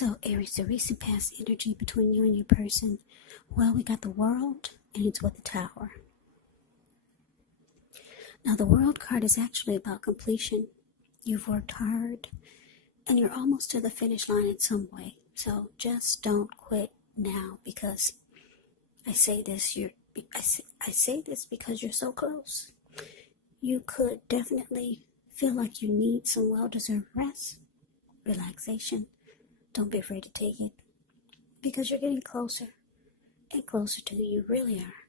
So, Aries, the recent past energy between you and your person. Well, we got the World, and it's with the Tower. Now, the World card is actually about completion. You've worked hard, and you're almost to the finish line in some way. So, just don't quit now, because I say this because you're so close. You could definitely feel like you need some well-deserved rest, relaxation. Don't be afraid to take it, because you're getting closer and closer to who you really are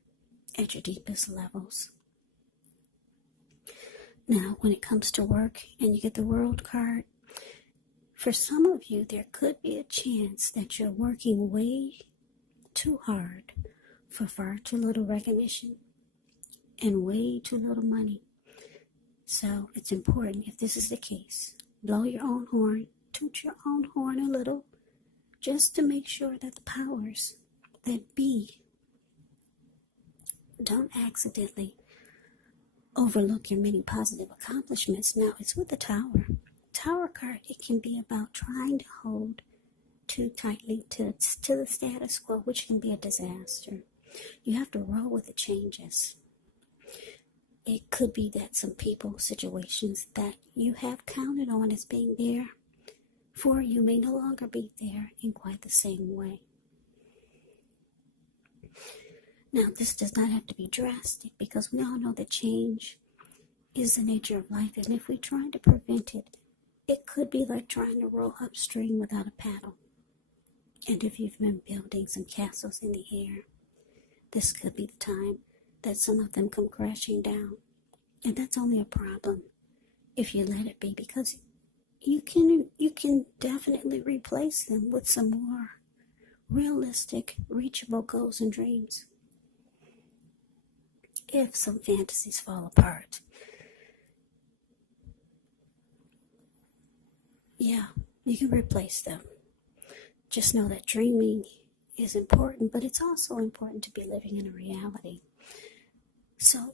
at your deepest levels. Now, when it comes to work and you get the World card, for some of you, there could be a chance that you're working way too hard for far too little recognition and way too little money. So it's important, if this is the case, blow your own horn, toot your own horn a little, just to make sure that the powers that be don't accidentally overlook your many positive accomplishments. Now, it's with the Tower. Tower card, it can be about trying to hold too tightly to the status quo, which can be a disaster. You have to roll with the changes. It could be that some people, situations that you have counted on as being there for you may no longer be there in quite the same way. Now, this does not have to be drastic, because we all know that change is the nature of life, and if we try to prevent it, it could be like trying to row upstream without a paddle. And if you've been building some castles in the air, this could be the time that some of them come crashing down. And that's only a problem if you let it be, because you can definitely replace them with some more realistic, reachable goals and dreams. If some fantasies fall apart, yeah, you can replace them. Just know that dreaming is important, but it's also important to be living in a reality. So,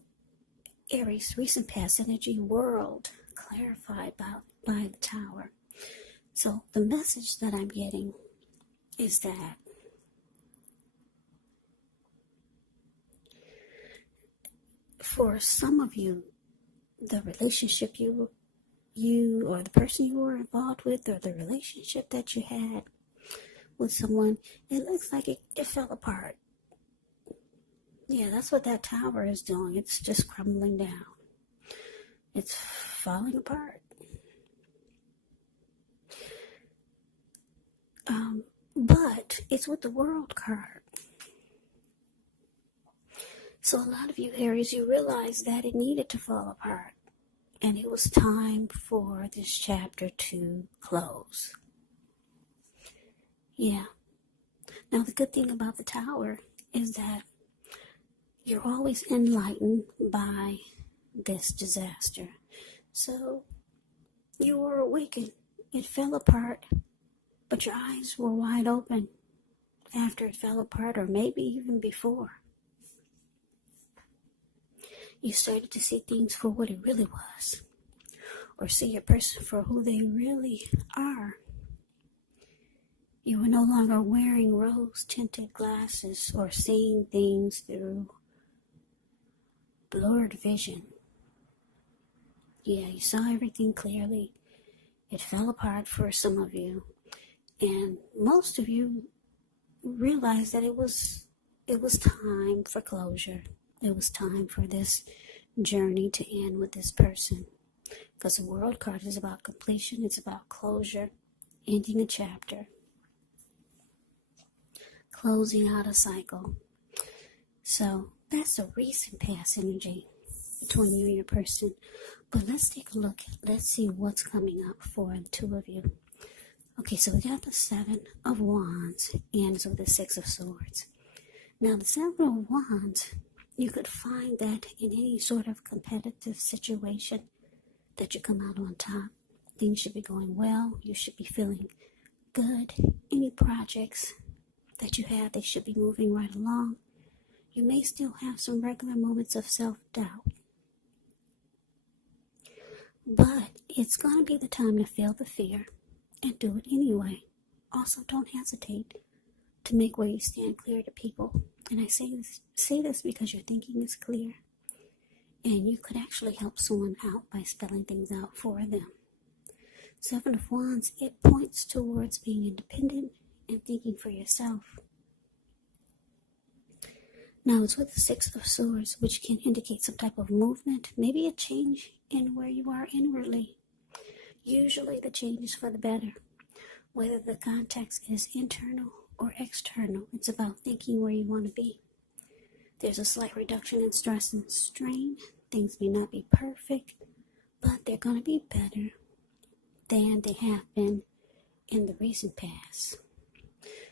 Aries, recent past energy, World, clarified by the Tower. So the message that I'm getting is that for some of you, the relationship you or the person you were involved with, or the relationship that you had with someone, it looks like it fell apart. Yeah, that's what that Tower is doing. It's just crumbling down. It's falling apart. But it's with the World card. So a lot of you Aries, you realize that it needed to fall apart, and it was time for this chapter to close. Yeah. Now, the good thing about the Tower is that you're always enlightened by this disaster. So you were awakened. It fell apart, but your eyes were wide open after it fell apart, or maybe even before. You started to see things for what it really was, or see your person for who they really are. You were no longer wearing rose-tinted glasses or seeing things through blurred vision. Yeah, you saw everything clearly. It fell apart for some of you, and most of you realized that it was time for closure. It was time for this journey to end with this person, because the World card is about completion. It's about closure, ending a chapter, closing out a cycle. So that's a recent past energy between you and your person. But let's take a look. Let's see what's coming up for the two of you. Okay, so we got the Seven of Wands and so the Six of Swords. Now, the Seven of Wands, you could find that in any sort of competitive situation that you come out on top. Things should be going well. You should be feeling good. Any projects that you have, they should be moving right along. You may still have some regular moments of self-doubt, but it's going to be the time to feel the fear and do it anyway. Also, don't hesitate to make where you stand clear to people. And I say this because your thinking is clear, and you could actually help someone out by spelling things out for them. Seven of Wands, it points towards being independent and thinking for yourself. Now it's with the Six of Swords, which can indicate some type of movement, maybe a change in where you are inwardly. Usually the change is for the better. Whether the context is internal or external, it's about thinking where you want to be. There's a slight reduction in stress and strain. Things may not be perfect, but they're going to be better than they have been in the recent past.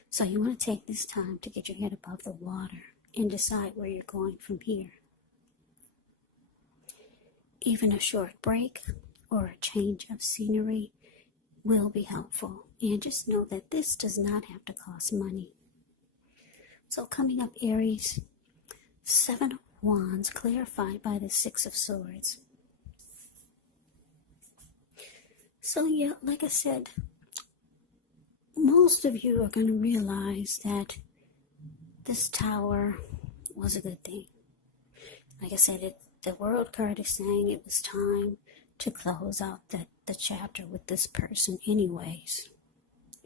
So you want to take this time to get your head above the water and decide where you're going from here. Even a short break or a change of scenery will be helpful. And just know that this does not have to cost money. So coming up, Aries, Seven of Wands clarified by the Six of Swords. So yeah, like I said, most of you are going to realize that this Tower was a good thing. Like I said, the World card is saying it was time to close out the chapter with this person anyways.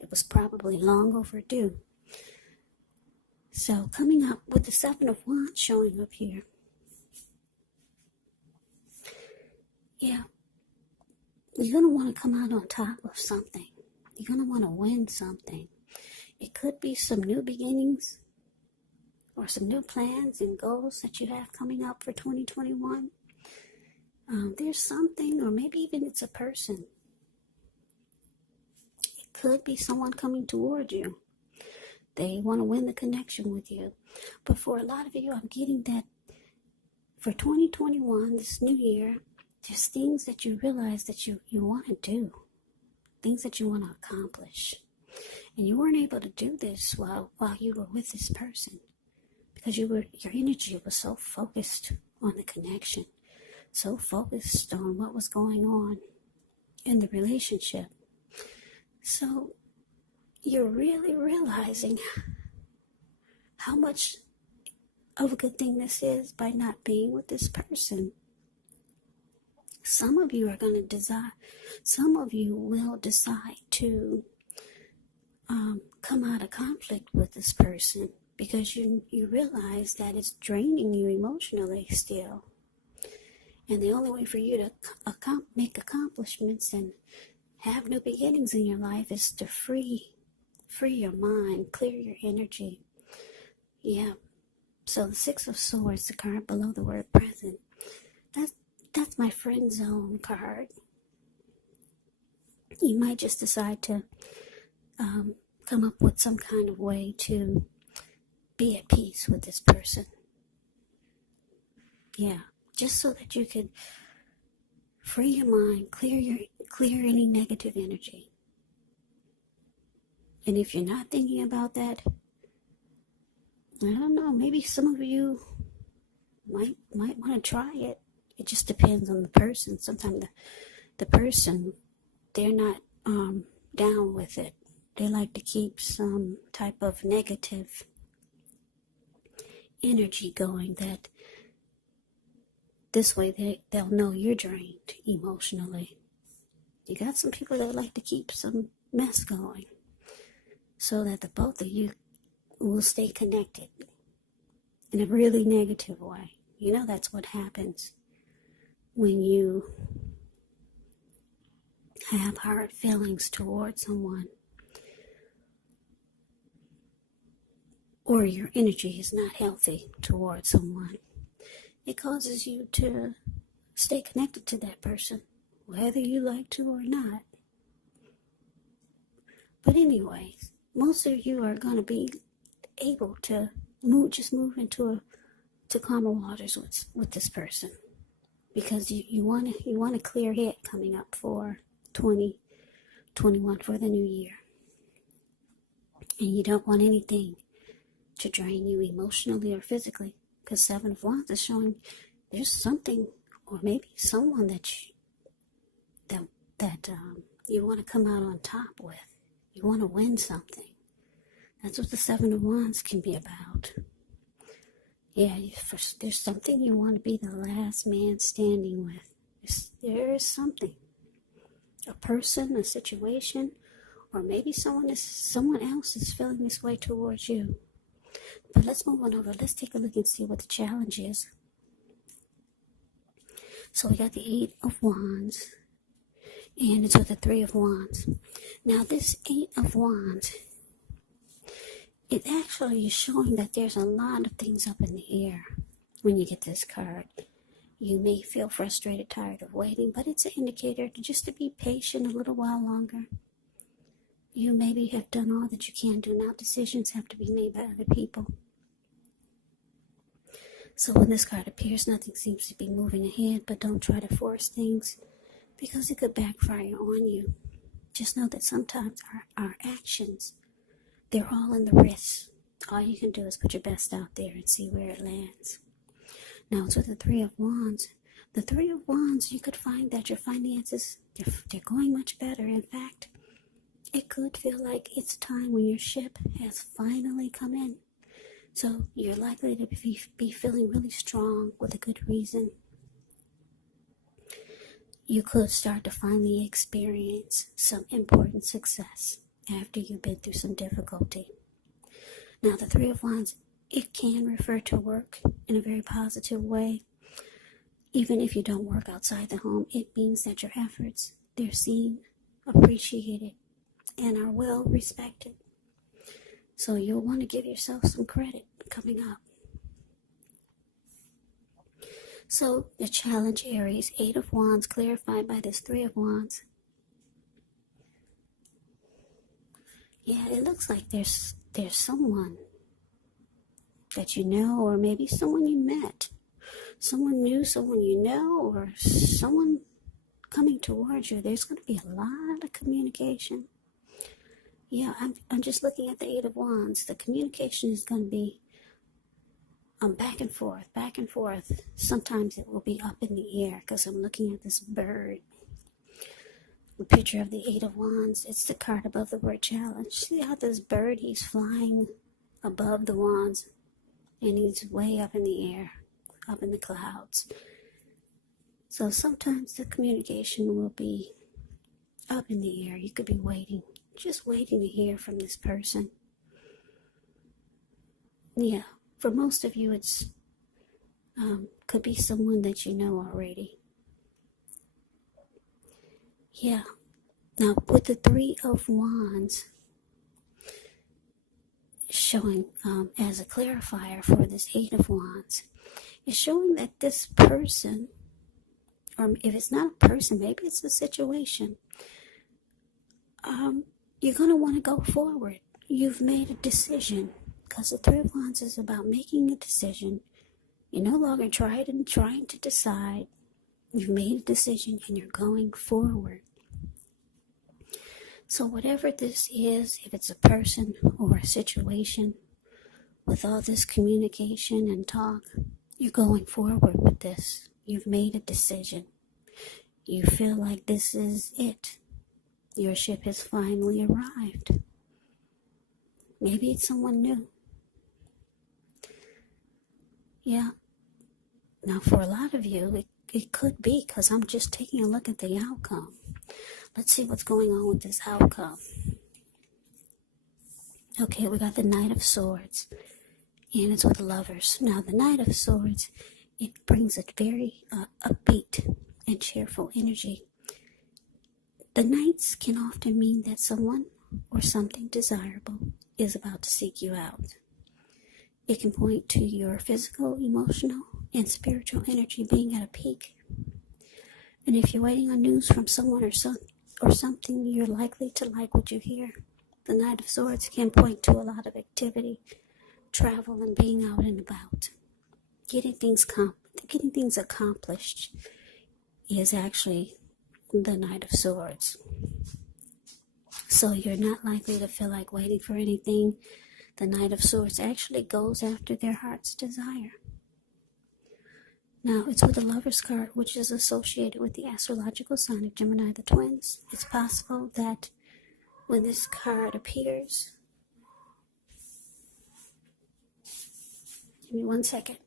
It was probably long overdue. So coming up with the Seven of Wands showing up here. Yeah, you're going to want to come out on top of something. You're going to want to win something. It could be some new beginnings or some new plans and goals that you have coming up for 2021. There's something, or maybe even it's a person. It could be someone coming toward you. They want to win the connection with you. But for a lot of you, I'm getting that for 2021, this new year, there's things that you realize that you want to do. Things that you want to accomplish. And you weren't able to do this while you were with this person. Because your energy was so focused on the connection. So focused on what was going on in the relationship. So you're really realizing how much of a good thing this is by not being with this person. Some of you will decide to come out of conflict with this person because you realize that it's draining you emotionally still. And the only way for you to make accomplishments and have new beginnings in your life is to free your mind, clear your energy. Yeah. So the Six of Swords, the card below the word present, that's my friend zone card. You might just decide to come up with some kind of way to be at peace with this person. Yeah. Just so that you could free your mind, clear any negative energy. And if you're not thinking about that, I don't know, maybe some of you might want to try it. It just depends on the person. Sometimes the person, they're not down with it. They like to keep some type of negative energy going that this way they'll know you're drained emotionally. You got some people that like to keep some mess going so that the both of you will stay connected in a really negative way. You know that's what happens when you have hard feelings towards someone or your energy is not healthy towards someone. It causes you to stay connected to that person, whether you like to or not. But anyways, most of you are going to be able to move into calmer waters with this person, because you want a clear head coming up for 2021 for the new year, and you don't want anything to drain you emotionally or physically. Because Seven of Wands is showing there's something or maybe someone that you want to come out on top with. You want to win something. That's what the Seven of Wands can be about. Yeah, there's something you want to be the last man standing with. There is something. A person, a situation, or maybe someone else is feeling this way towards you. But let's move on over. Let's take a look and see what the challenge is. So we got the Eight of Wands, and it's with the Three of Wands. Now this Eight of Wands, it actually is showing that there's a lot of things up in the air when you get this card. You may feel frustrated, tired of waiting, but it's an indicator to be patient a little while longer. You maybe have done all that you can do. Now decisions have to be made by other people. So when this card appears, nothing seems to be moving ahead, but don't try to force things because it could backfire on you. Just know that sometimes our actions, they're all in the wrist. All you can do is put your best out there and see where it lands. Now it's with the Three of Wands. The Three of Wands, you could find that your finances, they're going much better. In fact, it could feel like it's time when your ship has finally come in. So you're likely to be feeling really strong with a good reason. You could start to finally experience some important success after you've been through some difficulty. Now the Three of Wands, it can refer to work in a very positive way. Even if you don't work outside the home, it means that your efforts, they're seen, appreciated, and are well respected. So you'll want to give yourself some credit coming up. So the challenge, Aries, Eight of Wands, clarified by this Three of Wands. Yeah, it looks like there's someone that you know, or maybe someone you met. Someone new, someone you know, or someone coming towards you. There's going to be a lot of communication. Yeah, I'm just looking at the Eight of Wands. The communication is going to be back and forth. Sometimes it will be up in the air because I'm looking at this bird. The picture of the Eight of Wands, it's the card above the word challenge. See how this bird, he's flying above the wands and he's way up in the air, up in the clouds. So sometimes the communication will be up in the air. You could be waiting, just waiting to hear from this person. Yeah, for most of you, it's could be someone that you know already. Yeah. Now, with the Three of Wands showing as a clarifier for this Eight of Wands, it's showing that this person, or if it's not a person, maybe it's a situation, you're going to want to go forward. You've made a decision, because the Three of Wands is about making a decision. You're no longer trying to decide. You've made a decision and you're going forward. So whatever this is, if it's a person or a situation, with all this communication and talk, you're going forward with this. You've made a decision. You feel like this is it. Your ship has finally arrived. Maybe it's someone new. Yeah. Now for a lot of you, it could be, because I'm just taking a look at the outcome. Let's see what's going on with this outcome. Okay, we got the Knight of Swords, and it's with Lovers. Now the Knight of Swords, it brings a very upbeat and cheerful energy. The Knights can often mean that someone or something desirable is about to seek you out. It can point to your physical, emotional, and spiritual energy being at a peak. And if you're waiting on news from someone or something, you're likely to like what you hear. The Knight of Swords can point to a lot of activity, travel, and being out and about. Getting things accomplished is actually the Knight of Swords. So you're not likely to feel like waiting for anything. The Knight of Swords actually goes after their heart's desire. Now, it's with the Lover's card, which is associated with the astrological sign of Gemini, the twins. It's possible that when this card appears. Give me 1 second.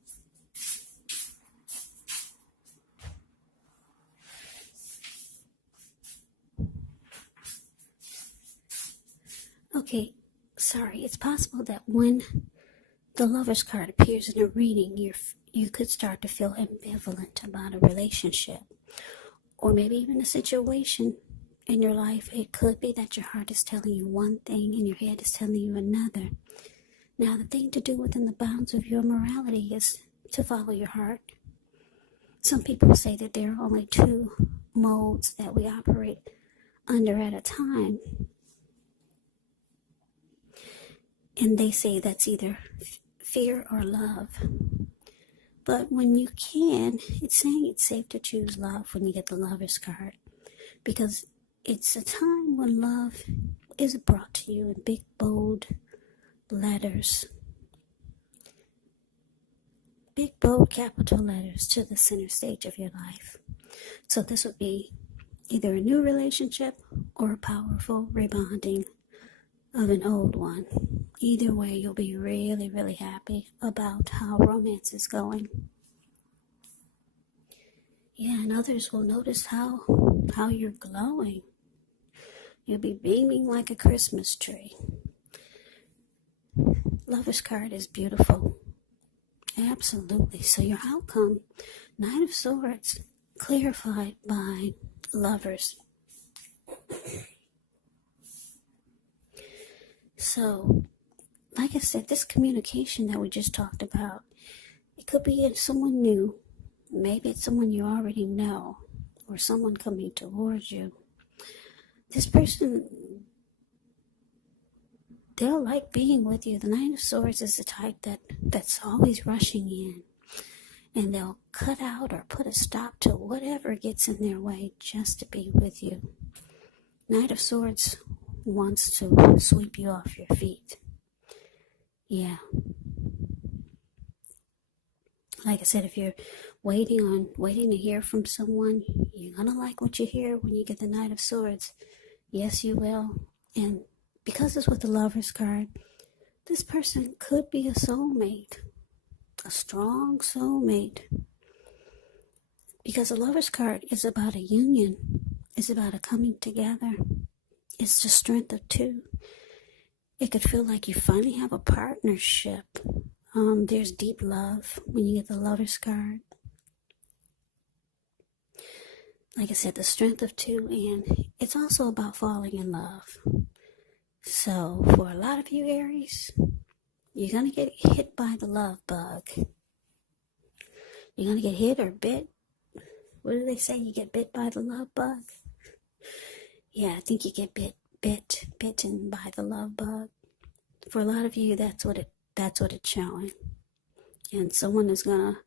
Okay, sorry. It's possible that when the Lover's card appears in a reading, you could start to feel ambivalent about a relationship, or maybe even a situation in your life. It could be that your heart is telling you one thing and your head is telling you another. Now, the thing to do within the bounds of your morality is to follow your heart. Some people say that there are only 2 modes that we operate under at a time. And they say that's either fear or love. But when you can, it's saying it's safe to choose love when you get the Lover's card. Because it's a time when love is brought to you in big, bold letters. Big, bold, capital letters to the center stage of your life. So this would be either a new relationship or a powerful rebonding of an old one. Either way, you'll be really, really happy about how romance is going. Yeah, and others will notice how you're glowing. You'll be beaming like a Christmas tree. Lover's card is beautiful. Absolutely. So your outcome, Knight of Swords, clarified by Lovers. So, like I said, this communication that we just talked about, it could be someone new. Maybe it's someone you already know, or someone coming towards you. This person, they'll like being with you. The Knight of Swords is the type that's always rushing in. And they'll cut out or put a stop to whatever gets in their way just to be with you. Knight of Swords wants to sweep you off your feet. Yeah. Like I said, if you're waiting to hear from someone, you're going to like what you hear when you get the Knight of Swords. Yes, you will. And because it's with the Lover's card, this person could be a soulmate. A strong soulmate. Because the Lover's card is about a union. It's about a coming together. It's the strength of 2. It could feel like you finally have a partnership. There's deep love when you get the Lover's card. Like I said, the strength of 2, and it's also about falling in love. So, for a lot of you Aries, you're going to get hit by the love bug. You're going to get hit or bit. What do they say? You get bit by the love bug? Yeah, I think you get bitten by the love bug. For a lot of you, that's what it's showing. And someone is going to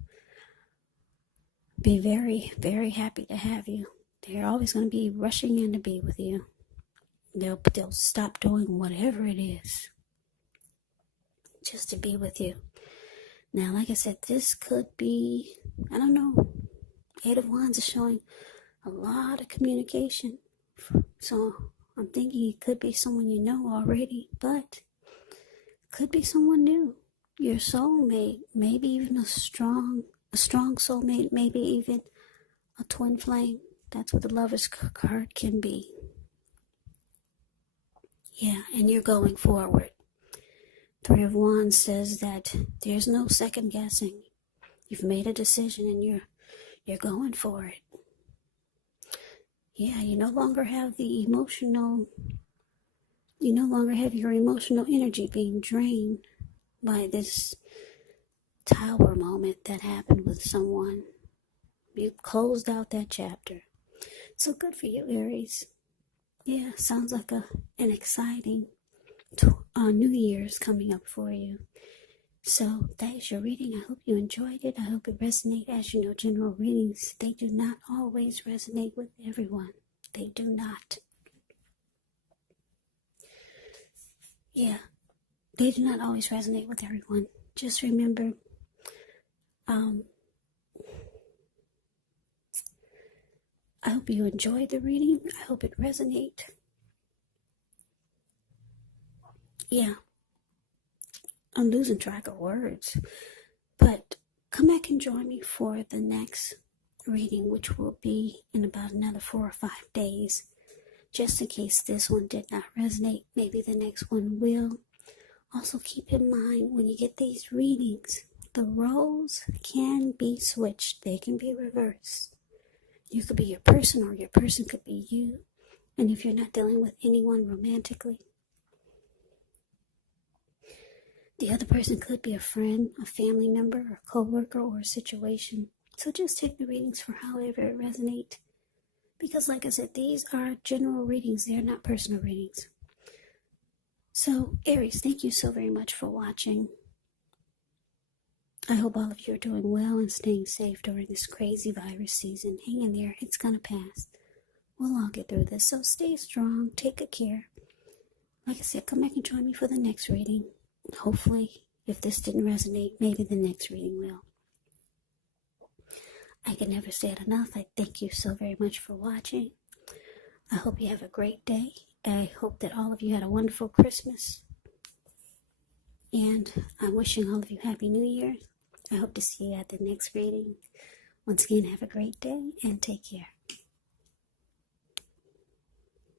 be very, very happy to have you. They're always going to be rushing in to be with you. They'll stop doing whatever it is just to be with you. Now, like I said, this could be, I don't know, 8 of Wands is showing a lot of communication. So I'm thinking it could be someone you know already, but it could be someone new. Your soulmate, maybe even a strong soulmate, maybe even a twin flame. That's what the Lover's card can be. Yeah, and you're going forward. 3 of Wands says that there's no second guessing. You've made a decision and you're going for it. Yeah, you no longer have your emotional energy being drained by this tower moment that happened with someone. You closed out that chapter. So good for you, Aries. Yeah, sounds like an exciting New Year's coming up for you. So that is your reading. I hope you enjoyed it. I hope it resonated. As you know, general readings, they do not always resonate with everyone. They do not. Yeah, they do not always resonate with everyone. Just remember, I hope you enjoyed the reading. I hope it resonated. Yeah, I'm losing track of words. But come back and join me for the next reading, which will be in about another 4 or 5 days. Just in case this one did not resonate, maybe the next one will. Also keep in mind, when you get these readings, the roles can be switched. They can be reversed. You could be your person, or your person could be you. And if you're not dealing with anyone romantically, the other person could be a friend, a family member, a co-worker, or a situation. So just take the readings for however it resonates. Because like I said, these are general readings. They are not personal readings. So Aries, thank you so very much for watching. I hope all of you are doing well and staying safe during this crazy virus season. Hang in there. It's going to pass. We'll all get through this. So stay strong. Take good care. Like I said, come back and join me for the next reading. Hopefully, if this didn't resonate, maybe the next reading will. I can never say it enough. I thank you so very much for watching. I hope you have a great day. I hope that all of you had a wonderful Christmas. And I'm wishing all of you Happy New Year. I hope to see you at the next reading. Once again, have a great day and take care.